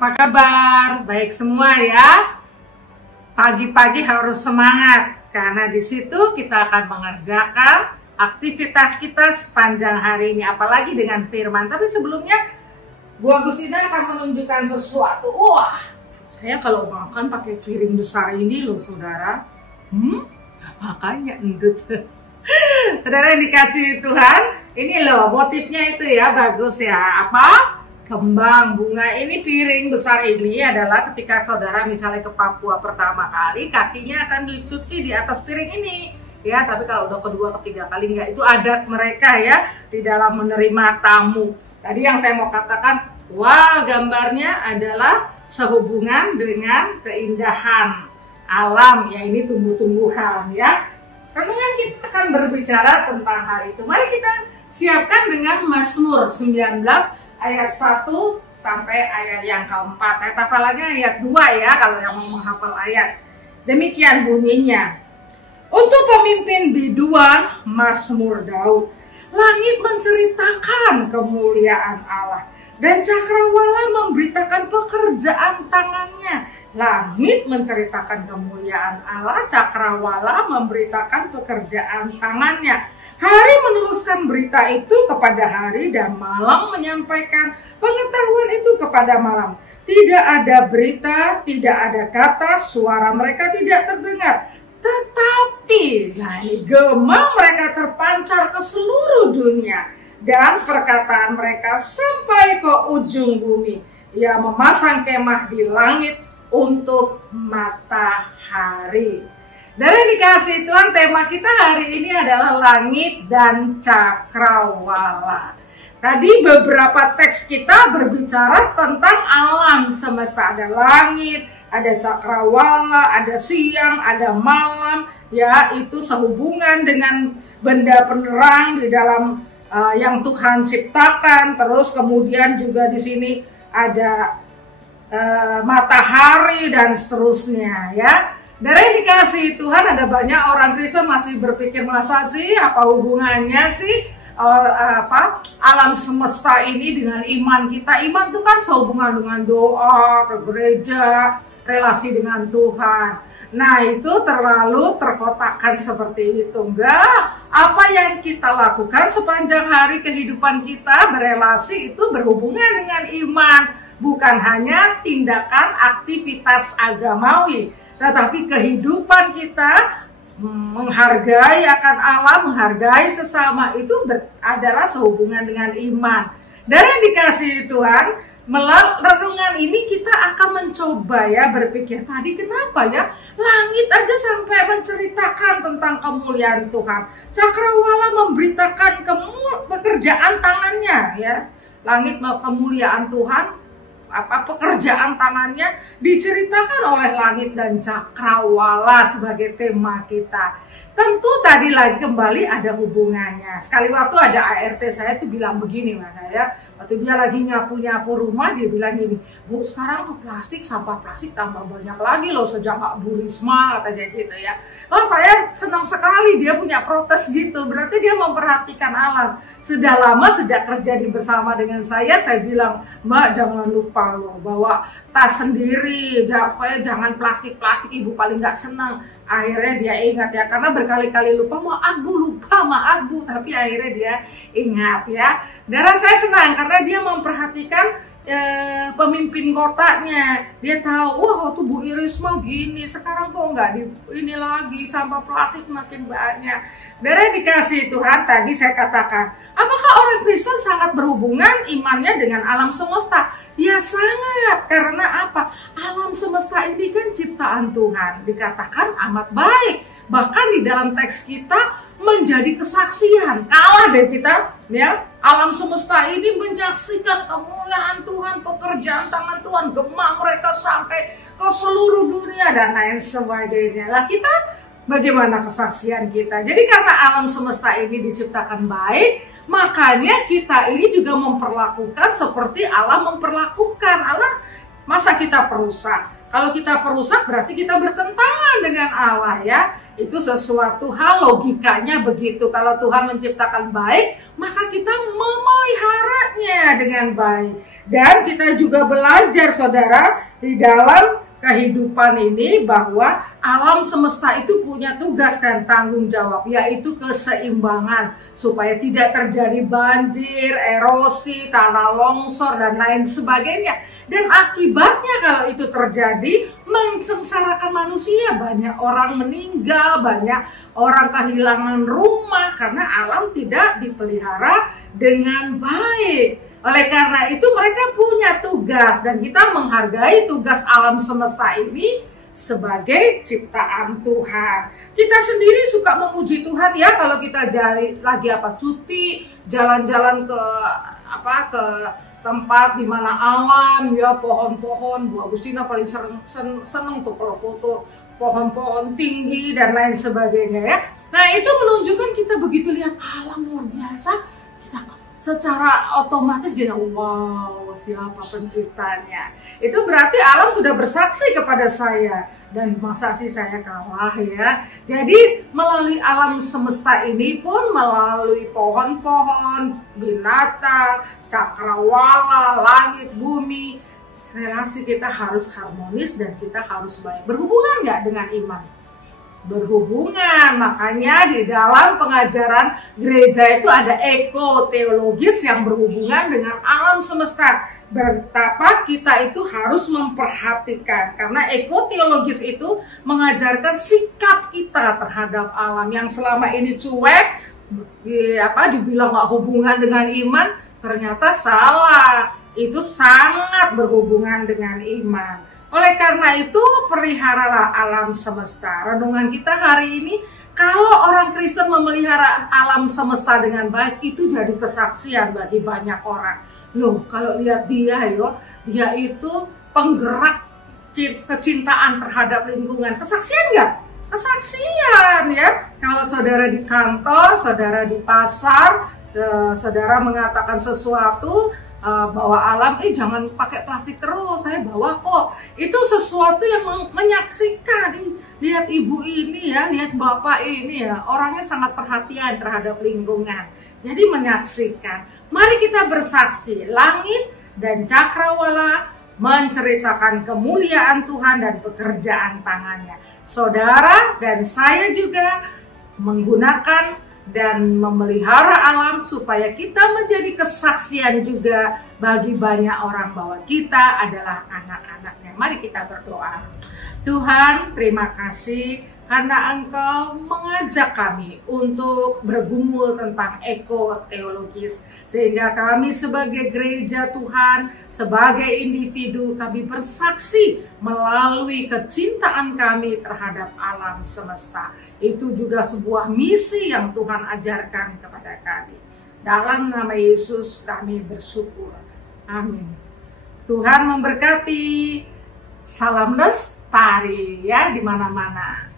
Apa kabar? Baik semua ya. Pagi-pagi harus semangat karena di situ kita akan mengerjakan aktivitas kita sepanjang hari ini, apalagi dengan firman. Tapi sebelumnya Bu Agustina akan menunjukkan sesuatu. Wah, saya kalau makan pakai piring besar ini loh saudara. Makanya endut. Saudara yang dikasih Tuhan, ini loh motifnya itu ya, bagus ya. Apa? Kembang bunga. Ini piring besar ini adalah ketika saudara misalnya ke Papua pertama kali, kakinya akan dicuci di atas piring ini ya. Tapi kalau udah kedua ketiga kali enggak, itu adat mereka ya di dalam menerima tamu. Tadi yang saya mau katakan, wah, gambarnya adalah sehubungan dengan keindahan alam ya, ini tumbuh-tumbuhan ya. Kemudian kita akan berbicara tentang hari itu. Mari kita siapkan dengan Mazmur 19 ayat 1 sampai ayat yang keempat. Ayat hafalannya ayat 2 ya, kalau yang mau menghafal ayat. Demikian bunyinya. Untuk pemimpin biduan, Mazmur Daud. Langit menceritakan kemuliaan Allah, dan cakrawala memberitakan pekerjaan tangannya. Langit menceritakan kemuliaan Allah, cakrawala memberitakan pekerjaan tangannya. Hari meneruskan berita itu kepada hari, dan malam menyampaikan pengetahuan itu kepada malam. Tidak ada berita, tidak ada kata, suara mereka tidak terdengar. Tetapi gema mereka terpancar ke seluruh dunia, dan perkataan mereka sampai ke ujung bumi. Ia memasang kemah di langit untuk matahari. Dari dikasih Tuhan, tema kita hari ini adalah langit dan cakrawala. Tadi beberapa teks kita berbicara tentang alam semesta. Ada langit, ada cakrawala, ada siang, ada malam. Ya, itu sehubungan dengan benda penerang di dalam yang Tuhan ciptakan. Terus kemudian juga di sini ada matahari dan seterusnya ya. Dari dikasih Tuhan, ada banyak orang Kristen masih berpikir, masa sih apa hubungannya sih alam semesta ini dengan iman kita. Iman itu kan sehubungan dengan doa, ke gereja, relasi dengan Tuhan. Nah, itu terlalu terkotakkan seperti itu. Enggak, apa yang kita lakukan sepanjang hari kehidupan kita berelasi itu berhubungan dengan iman. Bukan hanya tindakan aktivitas agamawi, tetapi kehidupan kita menghargai akan alam, menghargai sesama itu adalah sehubungan dengan iman. Dari yang dikasih Tuhan, melalui renungan ini kita akan mencoba ya berpikir, tadi kenapa ya langit aja sampai menceritakan tentang kemuliaan Tuhan. Cakrawala memberitakan pekerjaan tangannya ya. Langit kemuliaan Tuhan, pekerjaan tangannya diceritakan oleh langit dan cakrawala sebagai tema kita. Tentu tadi lagi kembali ada hubungannya. Sekali waktu ada ART saya tuh bilang begini, Mas ya. Waktu dia lagi nyapu-nyapu rumah, dia bilang gini, Bu, sekarang ke plastik, sampah plastik tambah banyak lagi loh sejak Pak Bu Risma, katanya gitu ya. Oh, saya senang sekali dia punya protes gitu. Berarti dia memperhatikan alam. Sudah lama sejak kerja bersama dengan saya bilang, Mbak jangan lupa loh bawa tas sendiri, jangan plastik-plastik, Ibu paling nggak senang. Akhirnya dia ingat ya, karena berkali-kali lupa, maaf Bu, tapi akhirnya dia ingat ya. Darah saya senang karena dia memperhatikan pemimpin kotanya. Dia tahu, wah tuh Bu Irisma gini, sekarang kok nggak ini lagi, sampah plastik makin banyak. Darah dikasih Tuhan, tadi saya katakan, apakah orang Kristen sangat berhubungan imannya dengan alam semesta? Ya sangat, karena apa? Alam semesta ini kan ciptaan Tuhan, dikatakan amat baik. Bahkan di dalam teks kita menjadi kesaksian. Kalah deh kita, ya. Alam semesta ini menyaksikan kemuliaan Tuhan, pekerjaan tangan Tuhan, gema mereka sampai ke seluruh dunia dan lain sebagainya. Lah kita bagaimana kesaksian kita? Jadi karena alam semesta ini diciptakan baik, makanya kita ini juga memperlakukan seperti Allah memperlakukan. Allah, masa kita perusak? Kalau kita perusak berarti kita bertentangan dengan Allah ya. Itu sesuatu hal logikanya begitu. Kalau Tuhan menciptakan baik, maka kita memeliharanya dengan baik. Dan kita juga belajar saudara di dalam kehidupan ini bahwa alam semesta itu punya tugas dan tanggung jawab, yaitu keseimbangan supaya tidak terjadi banjir, erosi, tanah longsor dan lain sebagainya. Dan akibatnya kalau itu terjadi mensengsarakan manusia, banyak orang meninggal, banyak orang kehilangan rumah karena alam tidak dipelihara dengan baik. Oleh karena itu mereka punya tugas dan kita menghargai tugas alam semesta ini sebagai ciptaan Tuhan. Kita sendiri suka memuji Tuhan ya kalau kita lagi cuti, jalan-jalan ke tempat di mana alam ya, pohon-pohon. Bu Agustina paling seneng tuh kalau foto pohon-pohon tinggi dan lain sebagainya ya. Nah, itu menunjukkan kita begitu lihat alam luar biasa, kita secara otomatis dia wow, siapa penciptanya. Itu berarti alam sudah bersaksi kepada saya, dan masa sih saya kalah ya. Jadi melalui alam semesta ini pun, melalui pohon-pohon, binatang, cakrawala, langit, bumi, relasi kita harus harmonis dan kita harus baik. Berhubungan nggak dengan iman? Berhubungan. Makanya di dalam pengajaran gereja itu ada ekoteologis yang berhubungan dengan alam semesta. Betapa kita itu harus memperhatikan, karena ekoteologis itu mengajarkan sikap kita terhadap alam yang selama ini cuek, dibilang nggak hubungan dengan iman, ternyata salah. Itu sangat berhubungan dengan iman. Oleh karena itu, peliharalah alam semesta. Renungan kita hari ini, kalau orang Kristen memelihara alam semesta dengan baik, itu jadi kesaksian bagi banyak orang. Loh, kalau lihat dia itu penggerak kecintaan terhadap lingkungan. Kesaksian nggak? Kesaksian ya. Kalau saudara di kantor, saudara di pasar, saudara mengatakan sesuatu, bawa alam, jangan pakai plastik terus, saya bawa kok. Itu sesuatu yang menyaksikan. Lihat ibu ini ya, lihat bapak ini ya, orangnya sangat perhatian terhadap lingkungan. Jadi menyaksikan. Mari kita bersaksi, langit dan cakrawala menceritakan kemuliaan Tuhan dan pekerjaan tangannya. Saudara dan saya juga menggunakan dan memelihara alam supaya kita menjadi kesaksian juga bagi banyak orang bahwa kita adalah anak-anaknya. Mari kita berdoa. Tuhan, terima kasih karena Engkau mengajak kami untuk bergumul tentang ekoteologis, sehingga kami sebagai gereja Tuhan, sebagai individu, kami bersaksi melalui kecintaan kami terhadap alam semesta. Itu juga sebuah misi yang Tuhan ajarkan kepada kami. Dalam nama Yesus kami bersyukur. Amin. Tuhan memberkati. Salam lestari ya di mana-mana.